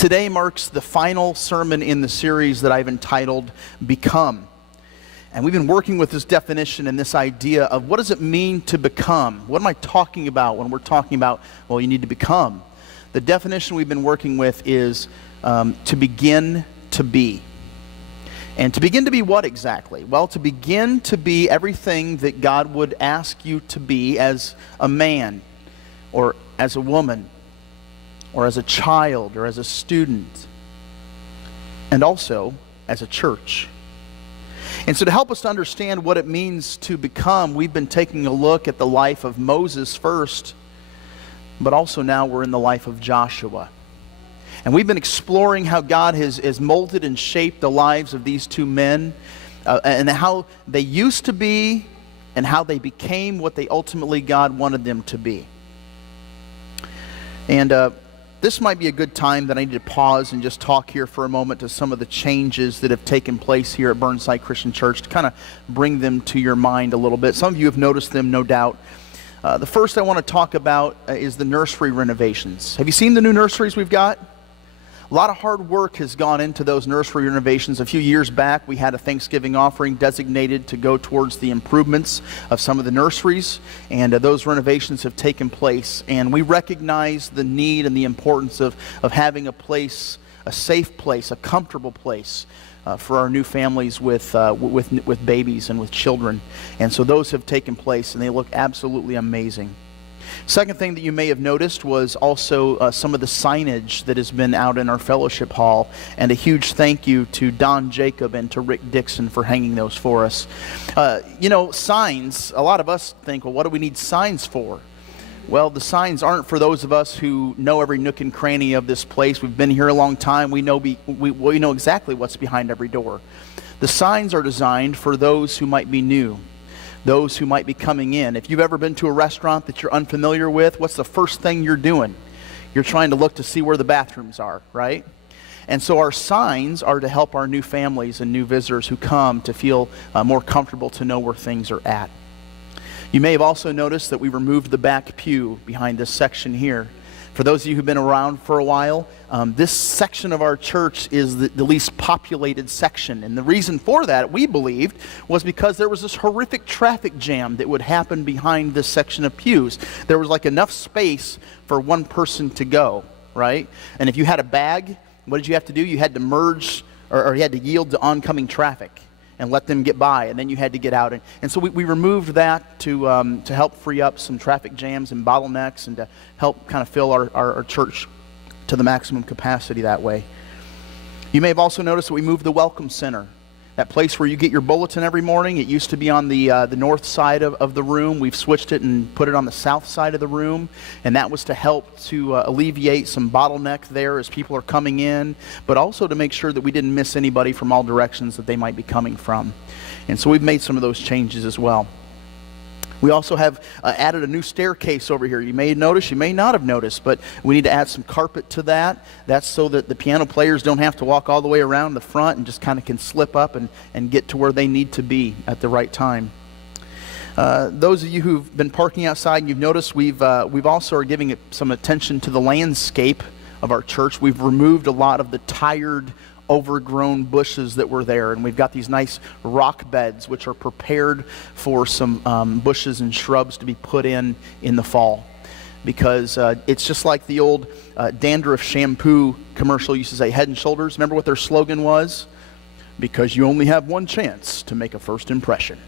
Today marks the final sermon in the series that I've entitled Become. And we've been working with this definition and this idea of what does it mean to become? What am I talking about when we're talking about, well, you need to become? The definition we've been working with is to begin to be. And to begin to be what exactly? Well, to begin to be everything that God would ask you to be as a man, or as a woman, or as a child, or as a student, and also as a church. And so to help us to understand what it means to become, we've been taking a look at the life of Moses first, but also now we're in the life of Joshua. And we've been exploring how God has molded and shaped the lives of these two men, and how they used to be, and how they became what they ultimately God wanted them to be. And this might be a good time that I need to pause and just talk here for a moment to some of the changes that have taken place here at Burnside Christian Church to kind of bring them to your mind a little bit. Some of you have noticed them, no doubt. The first I want to talk about is the nursery renovations. Have you seen the new nurseries we've got? A lot of hard work has gone into those nursery renovations. A few years back, we had a Thanksgiving offering designated to go towards the improvements of some of the nurseries, and those renovations have taken place. And we recognize the need and the importance of having a place, a safe place, a comfortable place for our new families with babies and with children. And so those have taken place, and they look absolutely amazing. Second thing that you may have noticed was also some of the signage that has been out in our fellowship hall, and a huge thank you to Don Jacob and to Rick Dixon for hanging those for us. Signs, a lot of us think, well, what do we need signs for? Well, the signs aren't for those of us who know every nook and cranny of this place. We've been here a long time. We know exactly what's behind every door. The signs are designed for those who might be new, those who might be coming in. If you've ever been to a restaurant that you're unfamiliar with, what's the first thing you're doing? You're trying to look to see where the bathrooms are, right? And so our signs are to help our new families and new visitors who come to feel more comfortable, to know where things are at. You may have also noticed that we removed the back pew behind this section here. For those of you who've been around for a while, this section of our church is the least populated section. And the reason for that, we believed, was because there was this horrific traffic jam that would happen behind this section of pews. There was like enough space for one person to go, right? And if you had a bag, what did you have to do? You had to merge, or you had to yield to oncoming traffic and let them get by, and then you had to get out. And so we removed that to help free up some traffic jams and bottlenecks, and to help kind of fill our church to the maximum capacity that way. You may have also noticed that we moved the Welcome Center, that place where you get your bulletin every morning. It used to be on the north side of the room. We've switched it and put it on the south side of the room, and that was to help to alleviate some bottleneck there as people are coming in, but also to make sure that we didn't miss anybody from all directions that they might be coming from. And so we've made some of those changes as well. We also have added a new staircase over here. You may notice, you may not have noticed, but we need to add some carpet to that. That's so that the piano players don't have to walk all the way around the front and just kind of can slip up and get to where they need to be at the right time. Those of you who've been parking outside, you've noticed we've also are giving some attention to the landscape of our church. We've removed a lot of the tired, overgrown bushes that were there, and we've got these nice rock beds which are prepared for some bushes and shrubs to be put in the fall, because it's just like the old dandruff shampoo commercial used to say, Head and Shoulders. Remember what their slogan was? Because you only have one chance to make a first impression.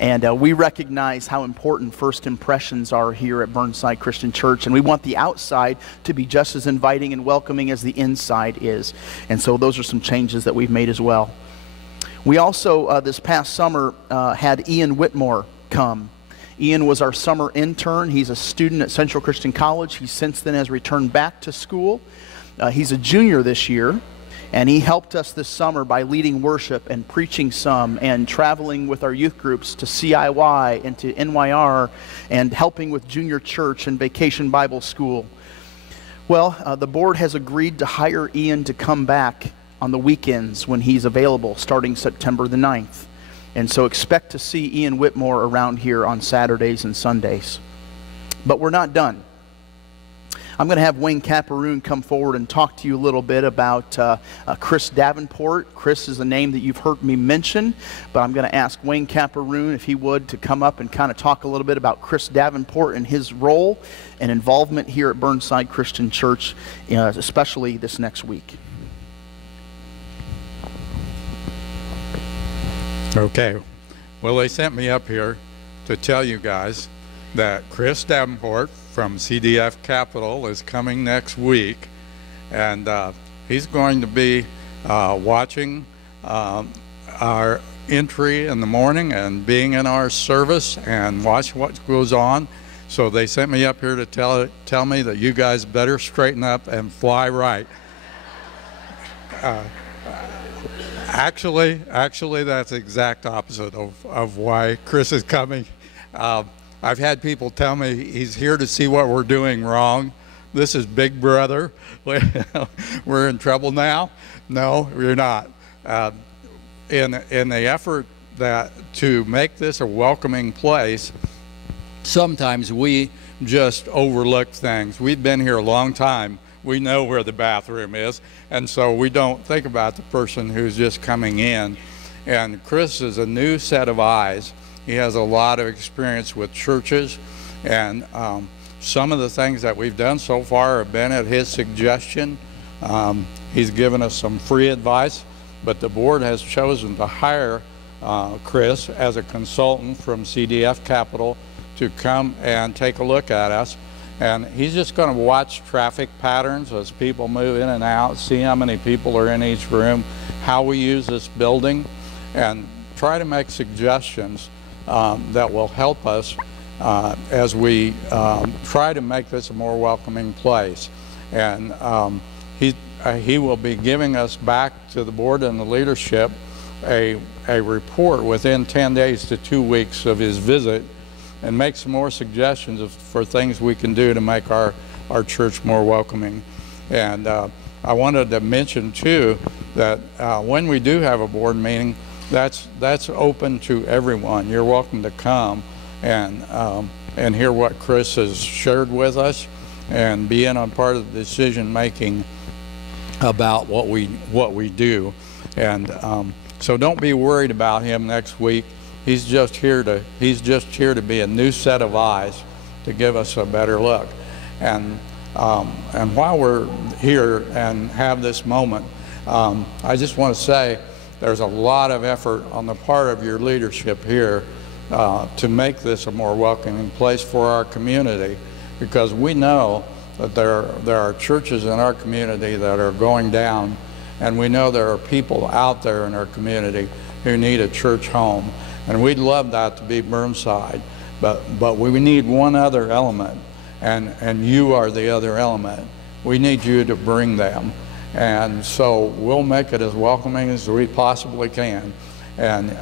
And we recognize how important first impressions are here at Burnside Christian Church, and we want the outside to be just as inviting and welcoming as the inside is. And so those are some changes that we've made as well. We also, this past summer, had Ian Whitmore come. Ian was our summer intern. He's a student at Central Christian College. He since then has returned back to school. He's a junior this year. And he helped us this summer by leading worship and preaching some, and traveling with our youth groups to CIY and to NYR, and helping with junior church and vacation Bible school. Well, the board has agreed to hire Ian to come back on the weekends when he's available, starting September the 9th. And so expect to see Ian Whitmore around here on Saturdays and Sundays. But we're not done. I'm going to have Wayne Caparoon come forward and talk to you a little bit about Chris Davenport. Chris is a name that you've heard me mention, but I'm going to ask Wayne Caparoon, if he would, to come up and kind of talk a little bit about Chris Davenport and his role and involvement here at Burnside Christian Church, especially this next week. Okay. Well, they sent me up here to tell you guys that Chris Davenport from CDF Capital is coming next week, and he's going to be watching our entry in the morning and being in our service and watch what goes on. So they sent me up here to tell me that you guys better straighten up and fly right. Actually, that's the exact opposite of why Chris is coming. I've had people tell me he's here to see what we're doing wrong. This is Big Brother. We're in trouble now. No, we're not. In the effort to make this a welcoming place, sometimes we just overlook things. We've been here a long time. We know where the bathroom is, and so we don't think about the person who's just coming in. And Chris is a new set of eyes. He has a lot of experience with churches, and some of the things that we've done so far have been at his suggestion. He's given us some free advice, but the board has chosen to hire Chris as a consultant from CDF Capital to come and take a look at us. And he's just going to watch traffic patterns as people move in and out, see how many people are in each room, how we use this building, and try to make suggestions that will help us as we try to make this a more welcoming place. And he will be giving us back to the board and the leadership a report within 10 days to 2 weeks of his visit, and make some more suggestions for things we can do to make our church more welcoming. And I wanted to mention too that when we do have a board meeting, that's open to everyone. You're welcome to come and hear what Chris has shared with us and be in on part of the decision making about what we do. And so don't be worried about him next week. He's just here to be a new set of eyes to give us a better look. And while we're here and have this moment, I just want to say there's a lot of effort on the part of your leadership here to make this a more welcoming place for our community, because we know that there are churches in our community that are going down, and we know there are people out there in our community who need a church home. And we'd love that to be Burnside, but we need one other element, and you are the other element. We need you to bring them, and so we'll make it as welcoming as we possibly can, and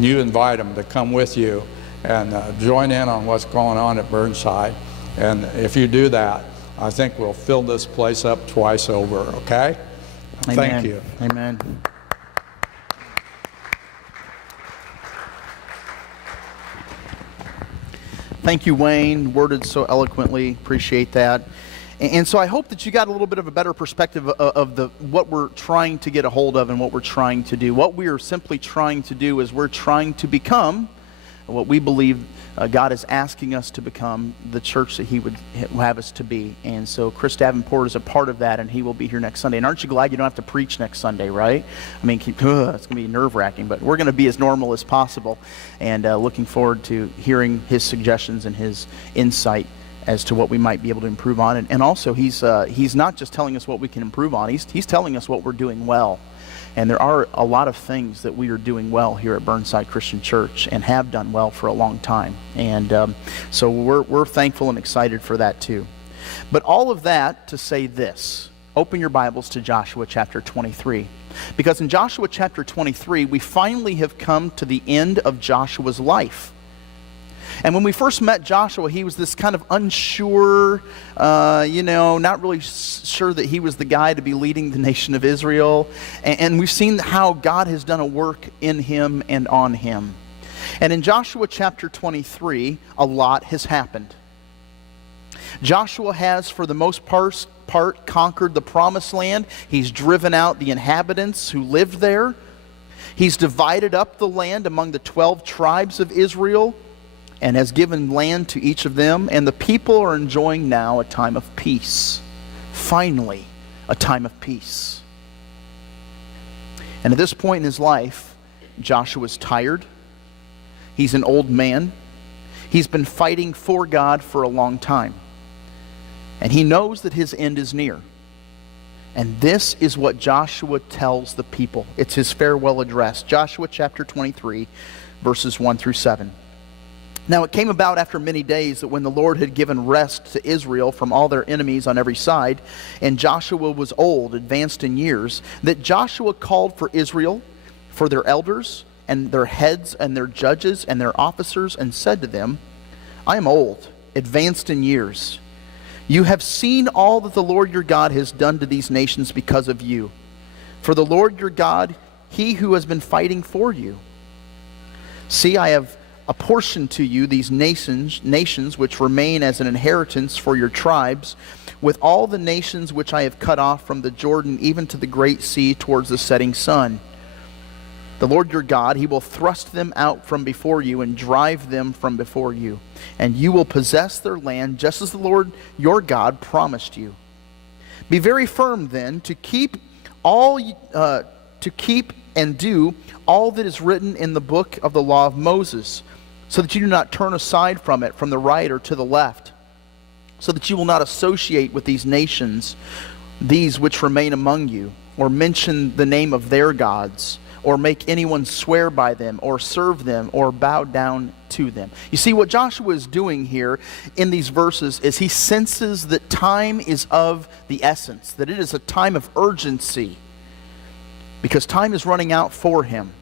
you invite them to come with you and join in on what's going on at Burnside. And if you do that, I think we'll fill this place up twice over. Okay? Amen. Thank you. Amen. Thank you, Wayne. Worded so eloquently. Appreciate that. And so I hope that you got a little bit of a better perspective of what we're trying to get a hold of and what we're trying to do. What we are simply trying to do is we're trying to become what we believe God is asking us to become, the church that he would have us to be. And so Chris Davenport is a part of that, and he will be here next Sunday. And aren't you glad you don't have to preach next Sunday, right? I mean, it's going to be nerve-wracking, but we're going to be as normal as possible, and looking forward to hearing his suggestions and his insight as to what we might be able to improve on. And also, he's not just telling us what we can improve on, he's telling us what we're doing well. And there are a lot of things that we are doing well here at Burnside Christian Church and have done well for a long time. And so we're thankful and excited for that too. But all of that to say this: open your Bibles to Joshua chapter 23. Because in Joshua chapter 23, we finally have come to the end of Joshua's life. And when we first met Joshua, he was this kind of unsure, not really sure that he was the guy to be leading the nation of Israel. And we've seen how God has done a work in him and on him. And in Joshua chapter 23, a lot has happened. Joshua has, for the most part, conquered the promised land. He's driven out the inhabitants who lived there. He's divided up the land among the 12 tribes of Israel and has given land to each of them. And the people are enjoying now a time of peace. Finally, a time of peace. And at this point in his life, Joshua's tired. He's an old man. He's been fighting for God for a long time. And he knows that his end is near. And this is what Joshua tells the people. It's his farewell address. Joshua chapter 23, verses 1 through 7. Now it came about after many days that when the Lord had given rest to Israel from all their enemies on every side, and Joshua was old, advanced in years, that Joshua called for Israel, for their elders, and their heads, and their judges, and their officers, and said to them, I am old, advanced in years. You have seen all that the Lord your God has done to these nations because of you. For the Lord your God, he who has been fighting for you. See, I have apportioned to you these nations which remain as an inheritance for your tribes, with all the nations which I have cut off from the Jordan even to the great sea towards the setting sun. The Lord your God, he will thrust them out from before you and drive them from before you. And you will possess their land just as the Lord your God promised you. Be very firm then to keep and do all that is written in the book of the law of Moses, so that you do not turn aside from it from the right or to the left, so that you will not associate with these nations, these which remain among you, or mention the name of their gods, or make anyone swear by them, or serve them, or bow down to them. You see, what Joshua is doing here in these verses is he senses that time is of the essence, that it is a time of urgency, because time is running out for him.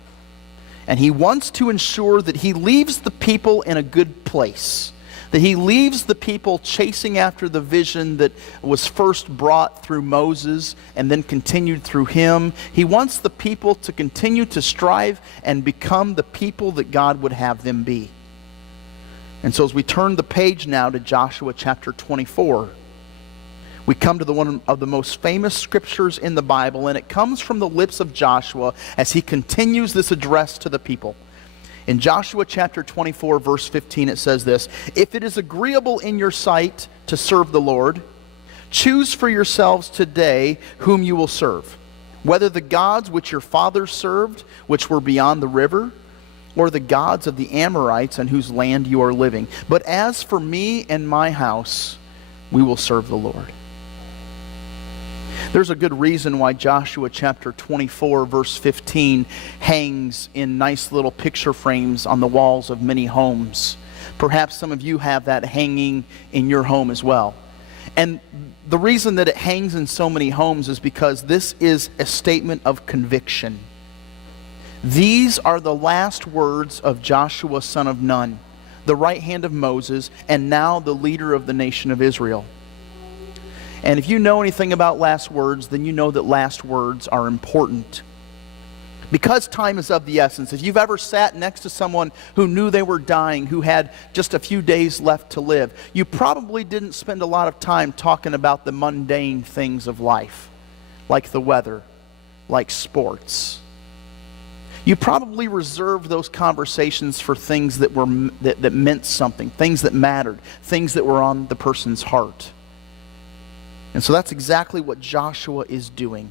And he wants to ensure that he leaves the people in a good place, that he leaves the people chasing after the vision that was first brought through Moses and then continued through him. He wants the people to continue to strive and become the people that God would have them be. And so as we turn the page now to Joshua chapter 24, we come to the one of the most famous scriptures in the Bible, and it comes from the lips of Joshua as he continues this address to the people. In Joshua chapter 24, verse 15, it says this, If it is agreeable in your sight to serve the Lord, choose for yourselves today whom you will serve, whether the gods which your fathers served, which were beyond the river, or the gods of the Amorites on whose land you are living. But as for me and my house, we will serve the Lord. There's a good reason why Joshua chapter 24 verse 15 hangs in nice little picture frames on the walls of many homes. Perhaps some of you have that hanging in your home as well. And the reason that it hangs in so many homes is because this is a statement of conviction. These are the last words of Joshua son of Nun, the right hand of Moses, and now the leader of the nation of Israel. And if you know anything about last words, then you know that last words are important. Because time is of the essence, if you've ever sat next to someone who knew they were dying, who had just a few days left to live, you probably didn't spend a lot of time talking about the mundane things of life, like the weather, like sports. You probably reserved those conversations for things that meant something, things that mattered, things that were on the person's heart. And so that's exactly what Joshua is doing.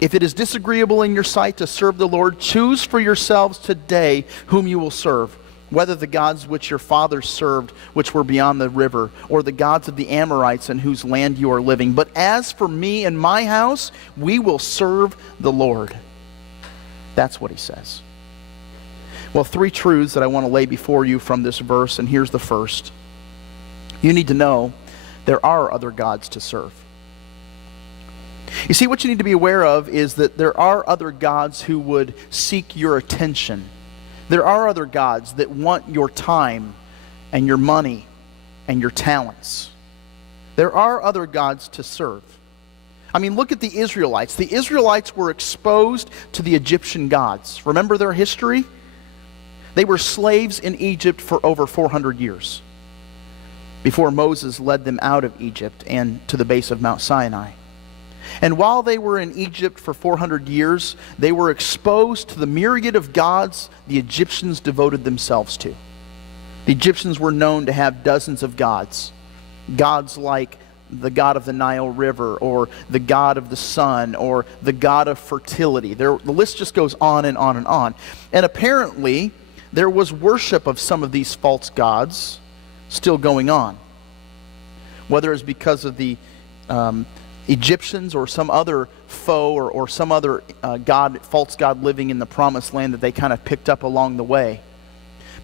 If it is disagreeable in your sight to serve the Lord, choose for yourselves today whom you will serve, whether the gods which your fathers served, which were beyond the river, or the gods of the Amorites in whose land you are living. But as for me and my house, we will serve the Lord. That's what he says. Well, three truths that I want to lay before you from this verse, and here's the first. You need to know there are other gods to serve. You see, what you need to be aware of is that there are other gods who would seek your attention. There are other gods that want your time and your money and your talents. There are other gods to serve. I mean, look at the Israelites. The Israelites were exposed to the Egyptian gods. Remember their history? They were slaves in Egypt for over 400 years. before Moses led them out of Egypt and to the base of Mount Sinai. And while they were in Egypt for 400 years, they were exposed to the myriad of gods the Egyptians devoted themselves to. The Egyptians were known to have dozens of gods. Gods like the god of the Nile River, or the god of the sun, or the god of fertility. The list just goes on and on and on. And apparently, there was worship of some of these false gods still going on. Whether it's because of the Egyptians or some other foe or some other false god living in the promised land that they kind of picked up along the way.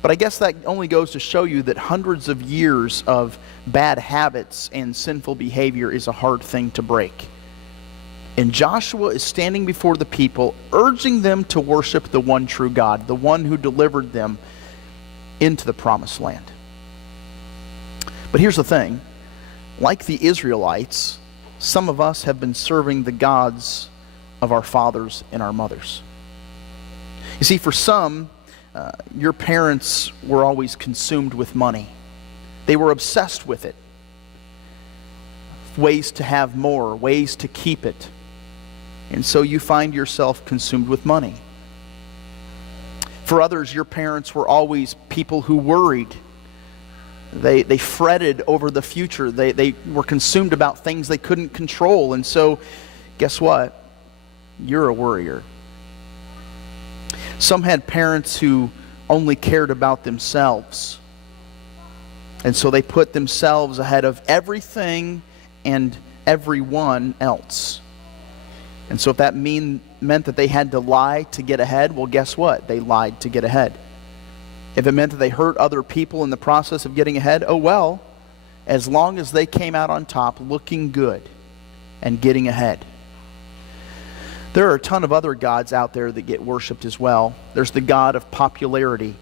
But I guess that only goes to show you that hundreds of years of bad habits and sinful behavior is a hard thing to break. And Joshua is standing before the people, urging them to worship the one true God, the one who delivered them into the promised land. But here's the thing. Like the Israelites, some of us have been serving the gods of our fathers and our mothers. You see, for some, your parents were always consumed with money. They were obsessed with it. Ways to have more, ways to keep it. And so you find yourself consumed with money. For others, your parents were always people who worried. They fretted over the future. They were consumed about things they couldn't control. And so, guess what? You're a worrier. Some had parents who only cared about themselves. And so they put themselves ahead of everything and everyone else. And so if that meant that they had to lie to get ahead, well, guess what? They lied to get ahead. If it meant that they hurt other people in the process of getting ahead, oh well, as long as they came out on top looking good and getting ahead. There are a ton of other gods out there that get worshipped as well. There's the god of popularity.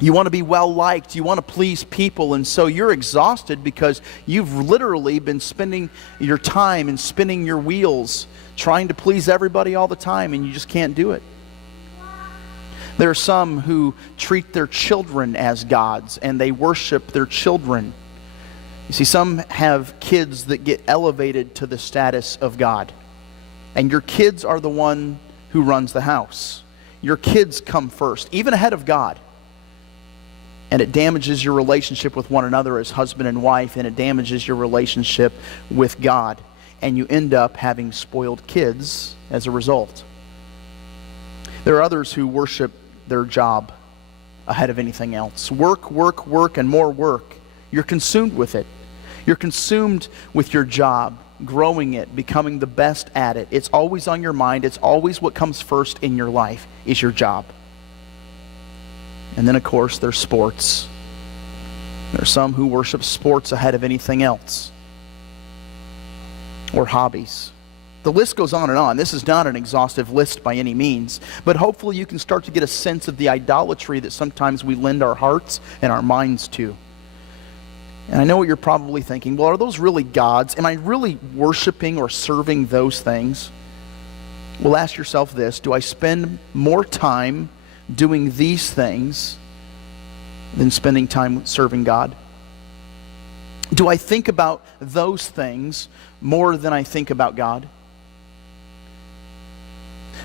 You want to be well liked, you want to please people, and so you're exhausted because you've literally been spending your time and spinning your wheels trying to please everybody all the time, and you just can't do it. There are some who treat their children as gods, and they worship their children. You see, some have kids that get elevated to the status of God. And your kids are the one who runs the house. Your kids come first, even ahead of God. And it damages your relationship with one another as husband and wife, and it damages your relationship with God. And you end up having spoiled kids as a result. There are others who worship their job ahead of anything else. Work, work, work, and more work. You're consumed with it. You're consumed with your job, growing it, becoming the best at it. It's always on your mind. It's always what comes first in your life is your job. And then, of course, there's sports. There are some who worship sports ahead of anything else. Or hobbies. The list goes on and on. This is not an exhaustive list by any means, but hopefully you can start to get a sense of the idolatry that sometimes we lend our hearts and our minds to. And I know what you're probably thinking, well, are those really gods? Am I really worshiping or serving those things? Well, ask yourself this: do I spend more time doing these things than spending time serving God? Do I think about those things more than I think about God?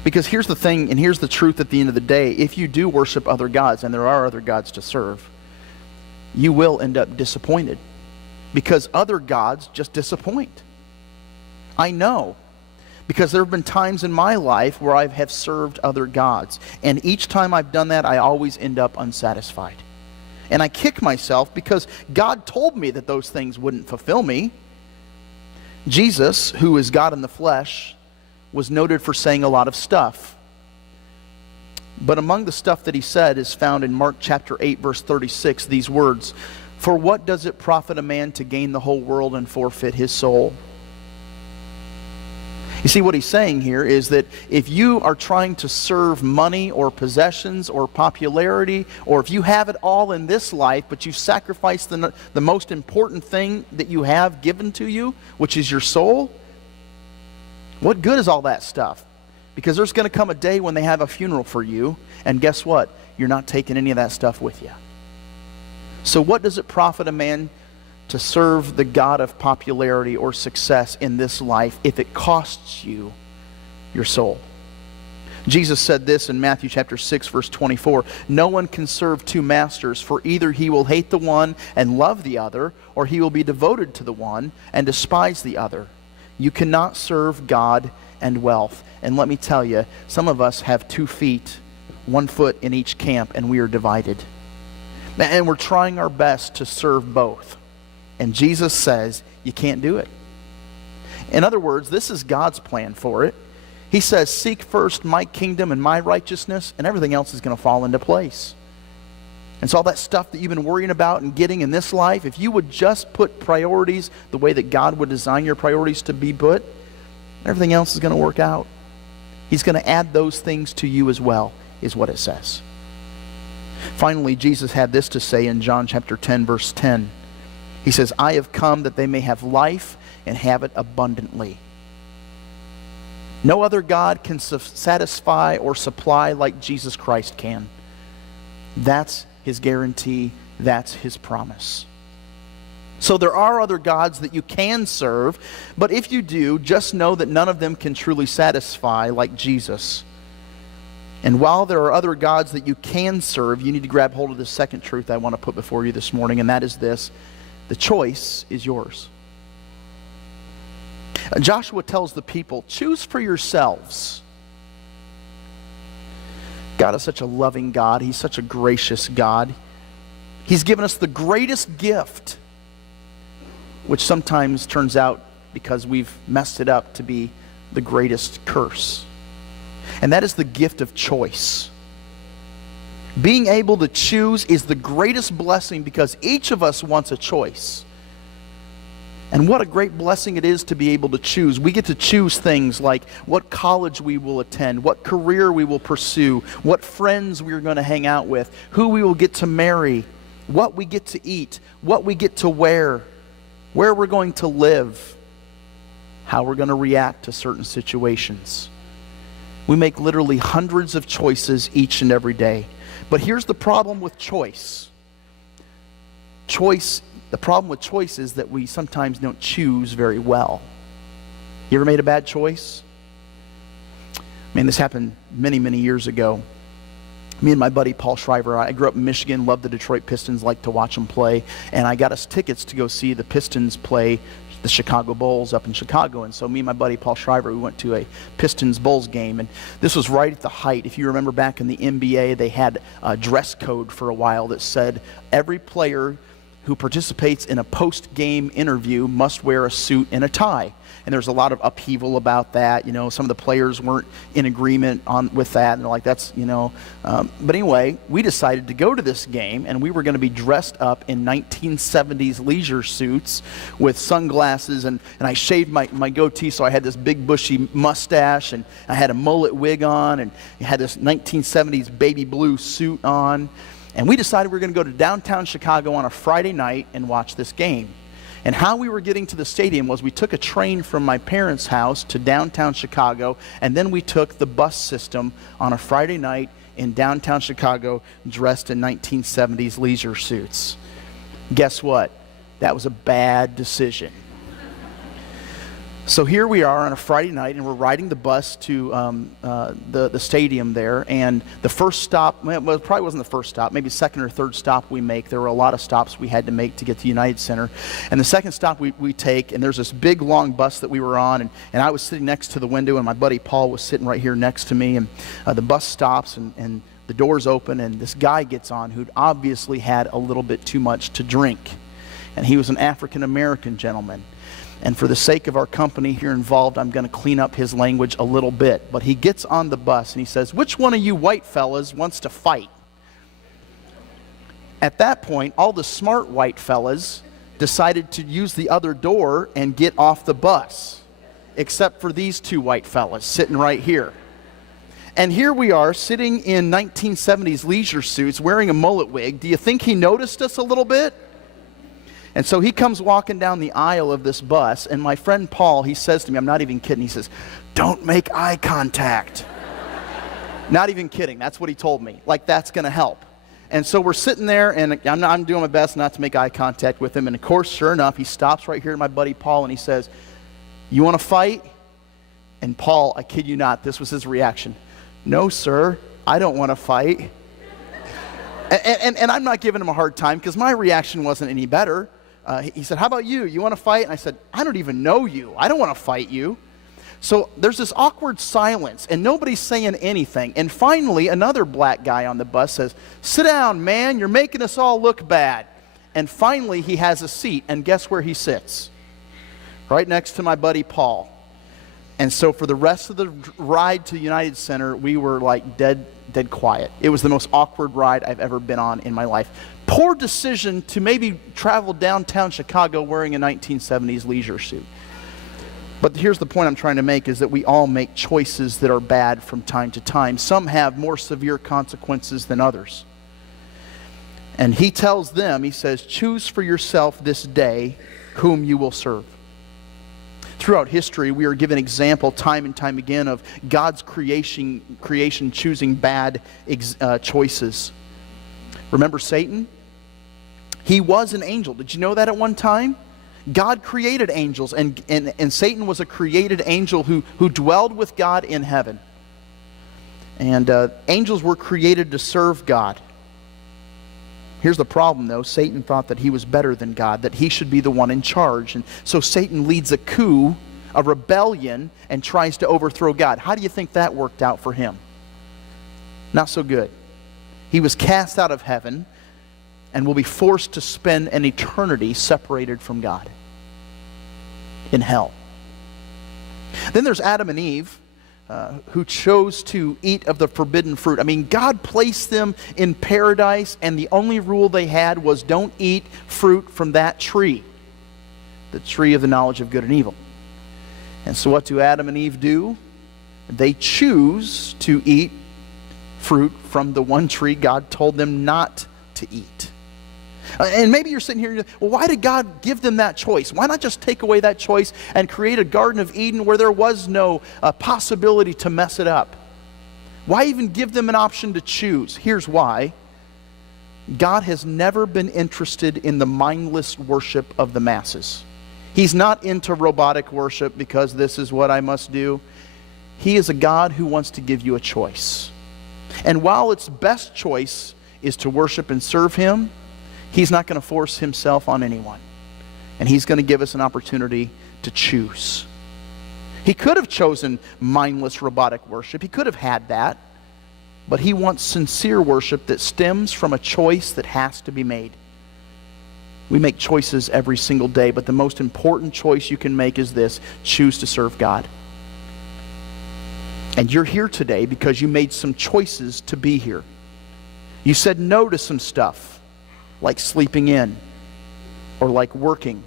Because here's the thing, and here's the truth at the end of the day: if you do worship other gods, and there are other gods to serve, you will end up disappointed. Because other gods just disappoint. I know. Because there have been times in my life where I have served other gods. And each time I've done that, I always end up unsatisfied. And I kick myself because God told me that those things wouldn't fulfill me. Jesus, who is God in the flesh, was noted for saying a lot of stuff. But among the stuff that he said is found in Mark chapter 8, verse 36, these words: "For what does it profit a man to gain the whole world and forfeit his soul?" You see, what he's saying here is that if you are trying to serve money or possessions or popularity, or if you have it all in this life, but you sacrifice the most important thing that you have given to you, which is your soul, what good is all that stuff? Because there's going to come a day when they have a funeral for you, and guess what? You're not taking any of that stuff with you. So what does it profit a man to serve the God of popularity or success in this life if it costs you your soul. Jesus said this in Matthew chapter 6, verse 24, "No one can serve two masters, for either he will hate the one and love the other, or he will be devoted to the one and despise the other. You cannot serve God and wealth." And let me tell you, some of us have 2 feet, 1 foot in each camp, and we are divided. And we're trying our best to serve both. And Jesus says, you can't do it. In other words, this is God's plan for it. He says, seek first my kingdom and my righteousness, and everything else is going to fall into place. And so all that stuff that you've been worrying about and getting in this life, if you would just put priorities the way that God would design your priorities to be put, everything else is going to work out. He's going to add those things to you as well, is what it says. Finally, Jesus had this to say in John chapter 10, verse 10. He says, "I have come that they may have life and have it abundantly." No other God can satisfy or supply like Jesus Christ can. That's his guarantee. That's his promise. So there are other gods that you can serve, but if you do, just know that none of them can truly satisfy like Jesus. And while there are other gods that you can serve, you need to grab hold of the second truth I want to put before you this morning, and that is this: the choice is yours. Joshua tells the people, choose for yourselves. God is such a loving God. He's such a gracious God. He's given us the greatest gift, which sometimes turns out, because we've messed it up, to be the greatest curse. And that is the gift of choice. Being able to choose is the greatest blessing because each of us wants a choice. And what a great blessing it is to be able to choose. We get to choose things like what college we will attend, what career we will pursue, what friends we're going to hang out with, who we will get to marry, what we get to eat, what we get to wear, where we're going to live, how we're going to react to certain situations. We make literally hundreds of choices each and every day. But here's the problem with choice. The problem with choice is that we sometimes don't choose very well. You ever made a bad choice? Man, this happened many, many years ago. Me and my buddy Paul Shriver, I grew up in Michigan, loved the Detroit Pistons, liked to watch them play, and I got us tickets to go see the Pistons play the Chicago Bulls up in Chicago. And so me and my buddy Paul Shriver, we went to a Pistons Bulls game, and this was right at the height. If you remember back in the NBA, they had a dress code for a while that said every player who participates in a post-game interview must wear a suit and a tie. And there's a lot of upheaval about that. You know, some of the players weren't in agreement with that, and they're like, that's, you know. But anyway, we decided to go to this game, and we were going to be dressed up in 1970s leisure suits with sunglasses, and I shaved my goatee, so I had this big bushy mustache, and I had a mullet wig on, and I had this 1970s baby blue suit on. And we decided we were going to go to downtown Chicago on a Friday night and watch this game. And how we were getting to the stadium was we took a train from my parents' house to downtown Chicago, and then we took the bus system on a Friday night in downtown Chicago dressed in 1970s leisure suits. Guess what? That was a bad decision. So here we are on a Friday night, and we're riding the bus to the stadium there, and the first stop, well, it probably wasn't the first stop, maybe second or third stop we make. There were a lot of stops we had to make to get to United Center. And the second stop we take, and there's this big, long bus that we were on, and I was sitting next to the window, and my buddy Paul was sitting right here next to me, and the bus stops, and the doors open, and this guy gets on who'd obviously had a little bit too much to drink. And he was an African-American gentleman. And for the sake of our company here involved, I'm going to clean up his language a little bit. But he gets on the bus and he says, "Which one of you white fellas wants to fight?" At that point, all the smart white fellas decided to use the other door and get off the bus, except for these two white fellas sitting right here. And here we are sitting in 1970s leisure suits wearing a mullet wig. Do you think he noticed us a little bit? And so he comes walking down the aisle of this bus, and my friend Paul, he says to me, I'm not even kidding, he says, "Don't make eye contact." Not even kidding, that's what he told me. Like, that's going to help. And so we're sitting there, and I'm doing my best not to make eye contact with him. And of course, sure enough, he stops right here to my buddy Paul, and he says, "You want to fight?" And Paul, I kid you not, this was his reaction. "No, sir, I don't want to fight." And I'm not giving him a hard time because my reaction wasn't any better. He said, "How about you? You want to fight?" And I said, "I don't even know you. I don't want to fight you." So there's this awkward silence, and nobody's saying anything. And finally, another black guy on the bus says, "Sit down, man. You're making us all look bad." And finally, he has a seat, and guess where he sits? Right next to my buddy Paul. And so for the rest of the ride to United Center, we were like dead quiet. It was the most awkward ride I've ever been on in my life. Poor decision to maybe travel downtown Chicago wearing a 1970s leisure suit. But here's the point I'm trying to make, is that we all make choices that are bad from time to time. Some have more severe consequences than others. And he tells them, he says, "Choose for yourself this day whom you will serve." Throughout history, we are given example time and time again of God's creation choosing bad choices. Remember Satan? He was an angel. Did you know that at one time? God created angels, and Satan was a created angel who dwelled with God in heaven. And angels were created to serve God. Here's the problem, though. Satan thought that he was better than God, that he should be the one in charge. And so Satan leads a coup, a rebellion, and tries to overthrow God. How do you think that worked out for him? Not so good. He was cast out of heaven and will be forced to spend an eternity separated from God in hell. Then there's Adam and Eve, who chose to eat of the forbidden fruit. I mean, God placed them in paradise, and the only rule they had was don't eat fruit from that tree, the tree of the knowledge of good and evil. And so what do Adam and Eve do? They choose to eat fruit from the one tree God told them not to eat. And maybe you're sitting here, well, why did God give them that choice? Why not just take away that choice and create a Garden of Eden where there was no possibility to mess it up? Why even give them an option to choose? Here's why. God has never been interested in the mindless worship of the masses. He's not into robotic worship because this is what I must do. He is a God who wants to give you a choice. And while its best choice is to worship and serve Him, He's not going to force Himself on anyone. And He's going to give us an opportunity to choose. He could have chosen mindless robotic worship. He could have had that. But He wants sincere worship that stems from a choice that has to be made. We make choices every single day, but the most important choice you can make is this: choose to serve God. And you're here today because you made some choices to be here. You said no to some stuff, like sleeping in, or like working,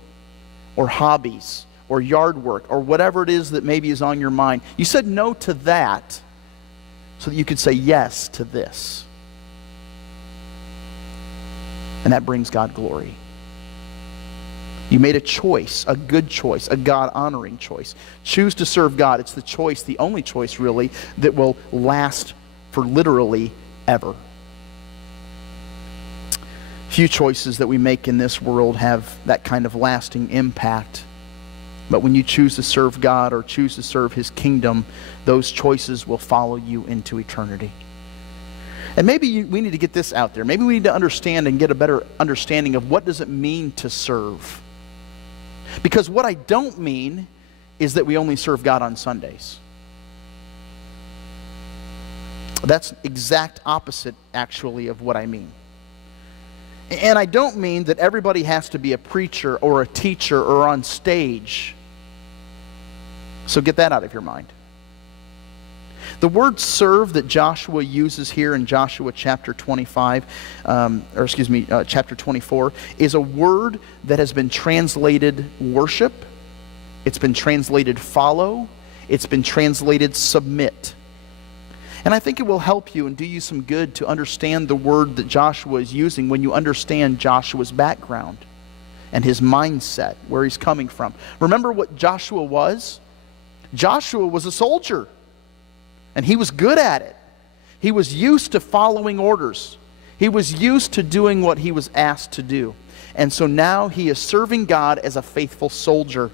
or hobbies, or yard work, or whatever it is that maybe is on your mind. You said no to that so that you could say yes to this. And that brings God glory. You made a choice, a good choice, a God-honoring choice. Choose to serve God. It's the choice, the only choice really, that will last for literally ever. Few choices that we make in this world have that kind of lasting impact. But when you choose to serve God or choose to serve His kingdom, those choices will follow you into eternity. And maybe we need to get this out there. Maybe we need to understand and get a better understanding of what does it mean to serve. Because what I don't mean is that we only serve God on Sundays. That's exact opposite, actually, of what I mean. And I don't mean that everybody has to be a preacher or a teacher or on stage. So get that out of your mind. The word serve that Joshua uses here in Joshua chapter 25, chapter 24, is a word that has been translated worship. It's been translated follow. It's been translated submit. And I think it will help you and do you some good to understand the word that Joshua is using when you understand Joshua's background and his mindset, where he's coming from. Remember what Joshua was? Joshua was a soldier. And he was good at it. He was used to following orders. He was used to doing what he was asked to do. And so now he is serving God as a faithful soldier,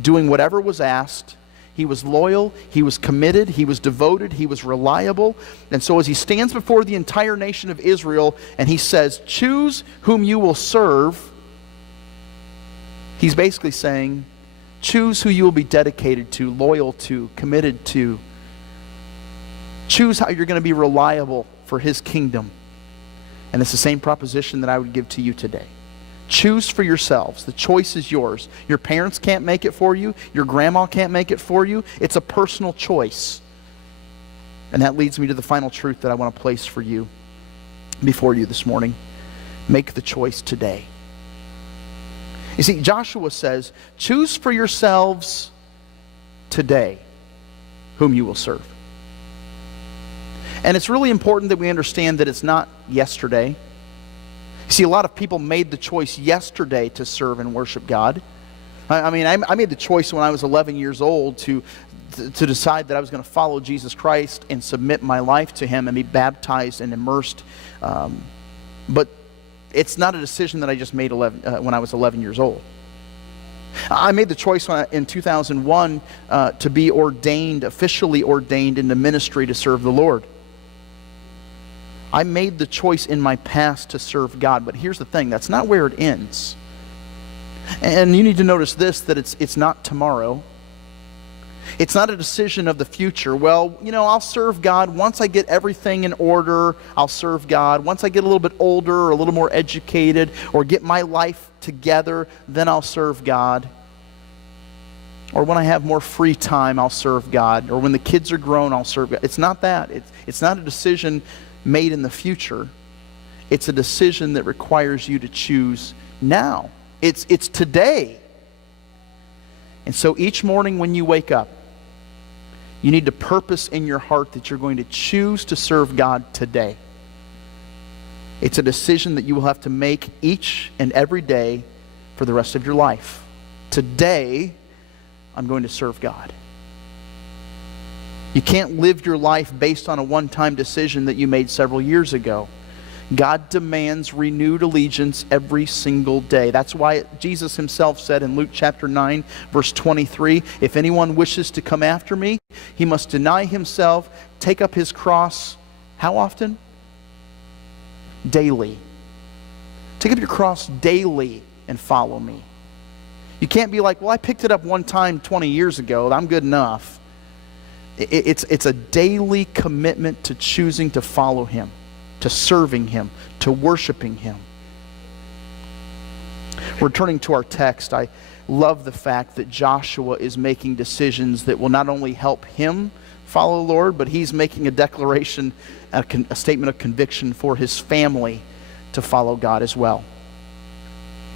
doing whatever was asked. He was loyal, he was committed, he was devoted, he was reliable. And so as he stands before the entire nation of Israel and he says, choose whom you will serve, he's basically saying, choose who you will be dedicated to, loyal to, committed to. Choose how you're going to be reliable for his kingdom. And it's the same proposition that I would give to you today. Choose for yourselves. The choice is yours. Your parents can't make it for you. Your grandma can't make it for you. It's a personal choice. And that leads me to the final truth that I want to place for you, before you this morning. Make the choice today. You see, Joshua says, choose for yourselves today whom you will serve. And it's really important that we understand that it's not yesterday. See, a lot of people made the choice yesterday to serve and worship God. I made the choice when I was 11 years old to decide that I was going to follow Jesus Christ and submit my life to him and be baptized and immersed. But it's not a decision that I just made when I was 11 years old. I made the choice in 2001 to be ordained, officially ordained into ministry to serve the Lord. I made the choice in my past to serve God, but here's the thing, that's not where it ends. And you need to notice this, that it's not tomorrow. It's not a decision of the future. Well, I'll serve God once I get everything in order. I'll serve God. Once I get a little bit older or a little more educated or get my life together, then I'll serve God. Or when I have more free time, I'll serve God. Or when the kids are grown, I'll serve God. It's not that. It's not a decision made in the future. It's a decision that requires you to choose now. It's today. And so each morning when you wake up, you need to purpose in your heart that you're going to choose to serve God today. It's a decision that you will have to make each and every day for the rest of your life. Today, I'm going to serve God. You can't live your life based on a one-time decision that you made several years ago. God demands renewed allegiance every single day. That's why Jesus himself said in Luke chapter 9, verse 23, if anyone wishes to come after me, he must deny himself, take up his cross. How often? Daily. Take up your cross daily and follow me. You can't be like, well, I picked it up one time 20 years ago. I'm good enough. It's a daily commitment to choosing to follow him, to serving him, to worshiping him. Returning to our text, I love the fact that Joshua is making decisions that will not only help him follow the Lord, but he's making a declaration, a statement of conviction for his family to follow God as well.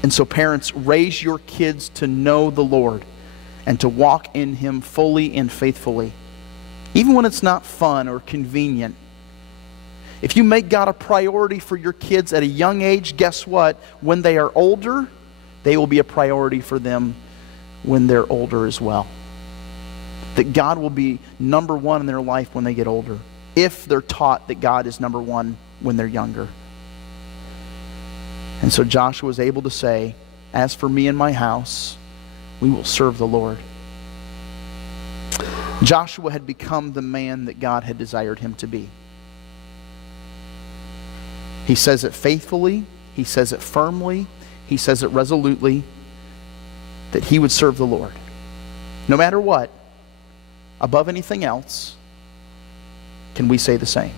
And so parents, raise your kids to know the Lord and to walk in him fully and faithfully. Even when it's not fun or convenient. If you make God a priority for your kids at a young age, guess what? When they are older, they will be a priority for them when they're older as well. That God will be number one in their life when they get older, if they're taught that God is number one when they're younger. And so Joshua was able to say, as for me and my house, we will serve the Lord. Joshua had become the man that God had desired him to be. He says it faithfully, he says it firmly, he says it resolutely, that he would serve the Lord. No matter what, above anything else, can we say the same?